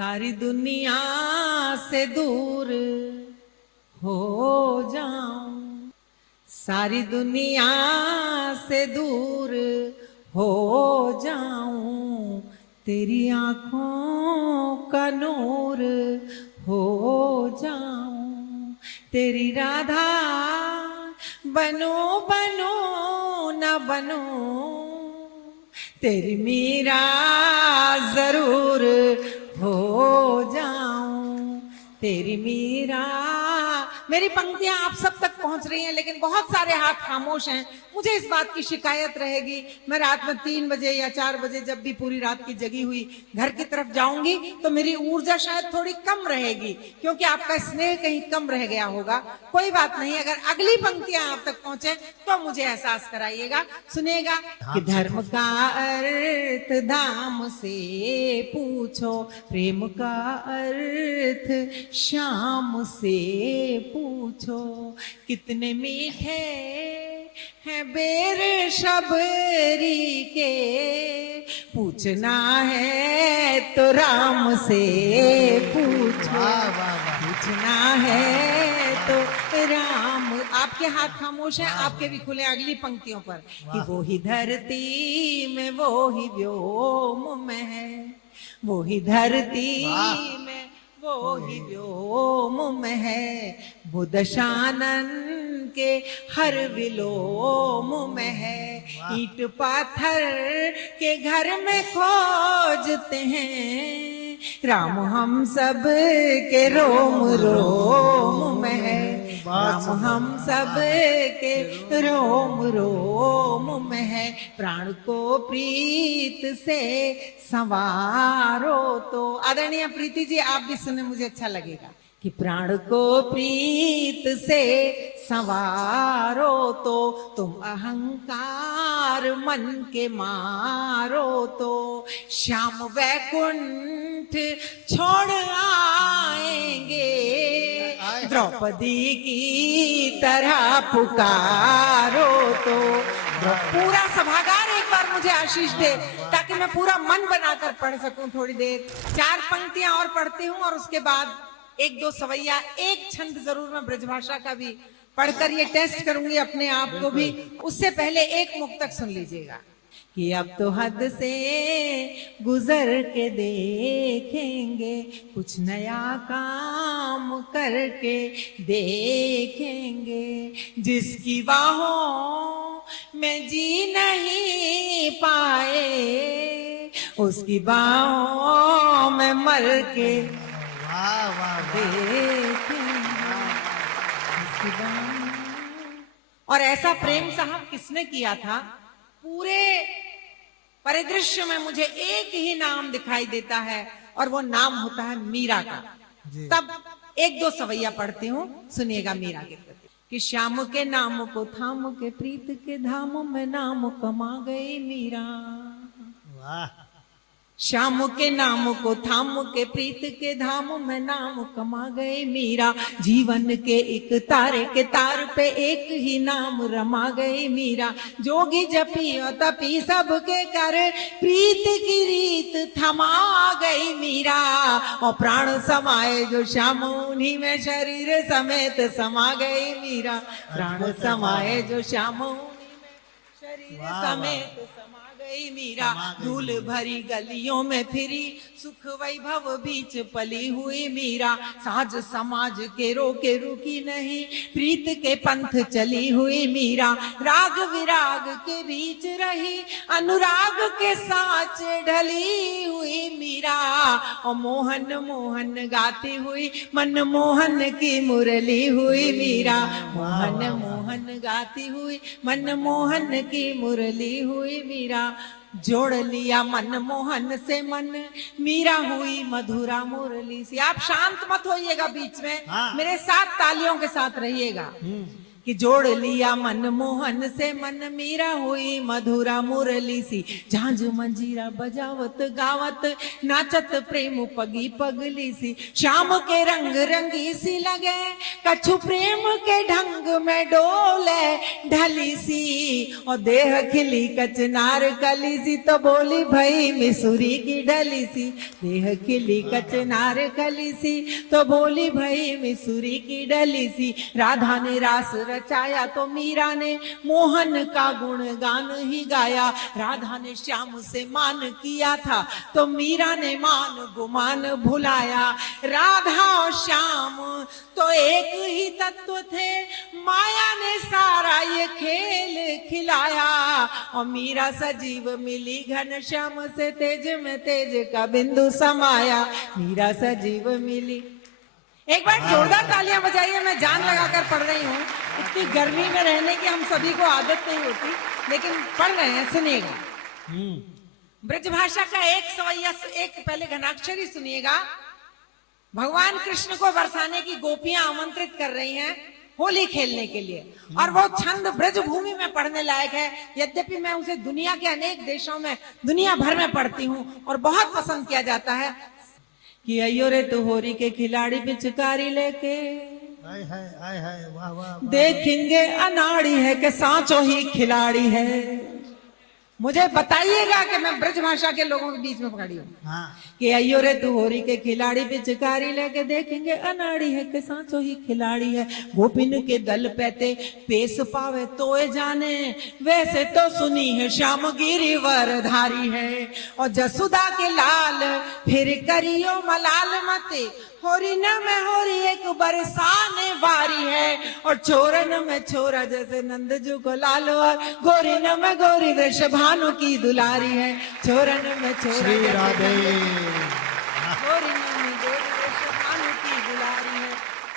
सारी दुनिया से दूर हो जाऊं, सारी दुनिया से दूर हो जाऊं, तेरी आंखों का नूर हो जाऊं, तेरी राधा बनो बनो न बनो, तेरी मीरा जरूर हो जाऊं, तेरी मीरा। मेरी पंक्तियां आप सब तक पहुंच रही हैं, लेकिन बहुत सारे हाथ खामोश हैं। मुझे इस बात की शिकायत रहेगी, मैं रात में 3 बजे या 4 बजे जब भी पूरी रात की जगी हुई घर की तरफ जाऊंगी तो मेरी ऊर्जा शायद थोड़ी कम रहेगी, क्योंकि आपका स्नेह कहीं कम रह गया होगा। कोई बात नहीं, अगर अगली पंक्तियां आप तक पहुंचे तो मुझे एहसास कराइएगा। सुनिएगा कि धर्म का अर्थ धाम से पूछो, प्रेम का अर्थ शाम से पूछो, कितने मीठे हैं बेर शबरी के, पूछना है तो राम से पूछो, पूछना है तो राम। आपके हाथ खामोश हैं, आपके भी खुले अगली पंक्तियों पर कि वो ही धरती में वो ही व्योम में है, वो ही धरती में वो ही व्योम में है, वो दशानन के हर विलोम में है, ईंट पाथर के घर में खोजते हैं, राम हम सब के रोम रोम में है, राम हम सब के रोम रोम में है, प्राण को प्रीत से संवारो तो। आदरणीय प्रीति जी, आप भी सुने, मुझे अच्छा लगेगा कि प्राण को प्रीत से संवारो तो, तुम अहंकार मन के मारो तो, श्याम वैकुंठ छोड़ आएंगे, द्रौपदी की तरह पुकारो तो। पूरा सभागार एक बार मुझे आशीष दे ताकि मैं पूरा मन बनाकर पढ़ सकूं थोड़ी देर। 4 पंक्तियां और पढ़ती हूं और उसके बाद 1-2 सवैया, एक छंद जरूर मैं ब्रजभाषा का भी पढ़कर ये टेस्ट करूंगी अपने आप को भी। उससे पहले एक मुक्तक सुन लीजिएगा कि अब तो हद से गुजर के देखेंगे, कुछ नया काम करके देखेंगे, जिसकी बाहों में जी नहीं पाए उसकी बाहों में मर के और ऐसा प्रेम साहब किसने किया था? पूरे परिदृश्य में मुझे एक ही नाम दिखाई देता है और वो नाम होता है मीरा का। तब 1-2 सवैया पढ़ती हूँ, सुनिएगा मीरा के प्रति कि श्याम के नाम को थाम के प्रीत के धाम में नाम कमा गई मीरा, श्याम के नाम को थाम के प्रीत के धाम में नाम कमा गए मीरा, जीवन के एक तारे के तार पे एक ही नाम रमा गए मीरा, जोगी जपी और तपी सबके कर प्रीत की रीत थमा गई मीरा, और प्राण समाये जो श्याम उन्हीं में शरीर समेत समा गई मीरा, प्राण समाये जो श्याम उन्हीं में शरीर समेत मीरा, धूल भरी गलियों में फिरी सुख वैभव बीच पली हुई मीरा, साज समाज के रोके रुकी नहीं प्रीत के पंथ चली हुई मीरा, राग विराग के बीच रही अनुराग के साच ढली हुई मीरा, और मोहन मोहन गाती हुई मनमोहन की मुरली हुई मीरा, मोहन मोहन गाती हुई मनमोहन की मुरली हुई मीरा, जोड़ लिया मनमोहन से मन मीरा हुई मधुरा मुरली सी। आप शांत मत होइएगा बीच में, मेरे साथ तालियों के साथ रहिएगा कि जोड़ लिया मन मोहन से मन मीरा हुई मधुरा मुरली सी झांझ मंजीरा बजावत गावत नाचत प्रेम पगी पगली सी श्याम के रंग रंगी सी लगे कछु प्रेम के ढंग में डोले ढली सी और देह खिली कचनार कली सी तो बोली भई मिसूरी की ढली सी देह खिली कचनार कली सी तो बोली भई मिसूरी की ढली सी राधा ने रास रचाया तो मीरा ने मोहन का गुणगान ही गाया राधा ने श्याम से मान किया था तो मीरा ने मान गुमान भुलाया राधा और श्याम तो एक ही तत्व थे माया ने सारा ये खेल खिलाया और मीरा सजीव मिली घन श्याम से तेज में तेज का बिंदु समाया मीरा सजीव मिली। एक बार जोरदार तालियां बजाइए। मैं जान लगाकर पढ़ रही हूँ, इतनी गर्मी में रहने की हम सभी को आदत नहीं होती, लेकिन पढ़ रहे हैं, सुनिएगा। ब्रज भाषा का एक सवैया, एक पहले घनाक्षरी सुनिएगा। भगवान कृष्ण को बरसाने की गोपियां आमंत्रित कर रही हैं होली खेलने के लिए, और वो छंद ब्रज भूमि में पढ़ने लायक है। यद्यपि मैं उसे दुनिया के अनेक देशों में, दुनिया भर में पढ़ती हूँ और बहुत पसंद किया जाता है कि अयो रे तू होरी के खिलाड़ी पिचकारी लेके देखेंगे अनाड़ी है कि सांचो ही खिलाड़ी है। मुझे बताइएगा कि मैं ब्रज भाषा के लोगों के बीच में पकड़ी हूँ। कि अयो रे तू होरी के खिलाड़ी पिचकारी लेके देखेंगे अनाड़ी है कि सांचो ही खिलाड़ी है। गोपिन के दल पैते पेश पावे तोए जाने, वैसे तो सुनी है श्याम गिरिवरधारी है। और जसुदा के लाल फिर करियो मलाल मते, होरी न में होरी एक बरसाने वारी है। और छोरन में छोरा जैसे नंदजू को लाल, और गोरी न में गोरी वृषभानु की दुलारी है। छोरन में छोरा गोरी न में गोरी वृषभानु की दुलारी है।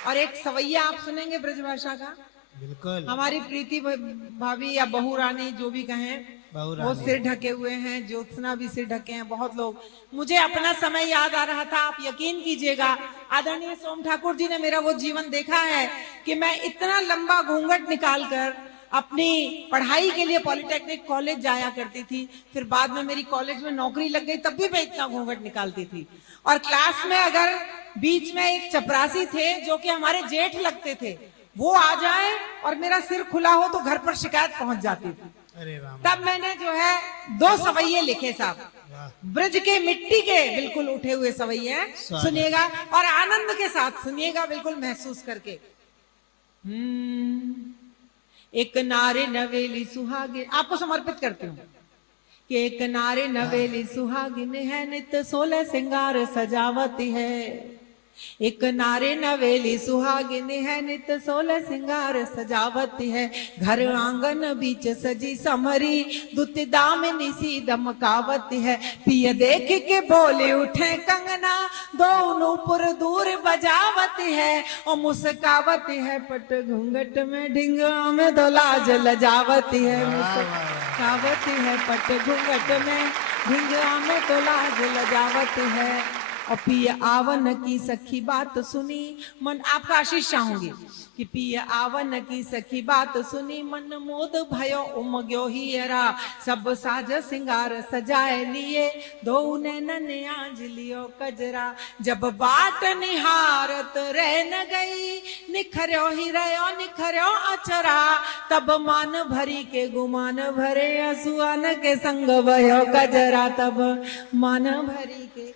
और एक सवैया आप सुनेंगे ब्रज भाषा का, बिल्कुल। हमारी प्रीति भाभी या बहू रानी जो भी कहें, वो सिर ढके हुए हैं, ज्योत्सना भी सिर ढके हैं, बहुत लोग। मुझे अपना समय याद आ रहा था, आप यकीन कीजिएगा, आदरणीय सोम ठाकुर जी ने मेरा वो जीवन देखा है कि मैं इतना लंबा घूंघट निकालकर अपनी पढ़ाई के लिए पॉलिटेक्निक कॉलेज जाया करती थी। फिर बाद में मेरी कॉलेज में नौकरी लग गई, तब भी मैं इतना घूंघट निकालती थी। और क्लास में अगर बीच में एक चपरासी थे जो कि हमारे जेठ लगते थे, वो आ जाए और मेरा सिर खुला हो तो घर पर शिकायत पहुंच जाती थी। अरे राम। तब मैंने जो है 2 सवैये लिखे साहब, ब्रज के मिट्टी के बिल्कुल उठे हुए सवैये हैं, सुनिएगा और आनंद के साथ सुनिएगा, बिल्कुल महसूस करके। एक नारे नवेली सुहागिन आपको समर्पित करती हूँ कि एक नारे नवेली सुहागिन है, नित 16 श्रृंगार सजावती है। एक नारे नवेली सुहागिन है, नित 16 श्रृंगार सजावती है। घर आंगन बीच सजी समरी, दुत दामिनी सी दमकावती है। पिय देख के बोले उठे कंगना, दोनों पुर दूर बजावती है। और मुस्कावती है पट घूंघट में, ढिंगा में दो लाज लजावती है। मुस्कावती है पट घूंघट में, ढिंगा में दो लाज लजावती है। और पिय आवन की सखी बात सुनी मन, आपका आशीष चाहूंगी कि पिय आवन की सखी बात सुनी मन मोद भयो उमग्यो हियरा। सब साज सिंगार सजाए लिए, दो नैनन आंज लियो कजरा। जब बाट निहारत रह न गई, निखर्यो हिरयो निखर्यो अचरा। तब मान भरी के गुमान भरे, असुआन के संग भयो कजरा। तब मान भरी के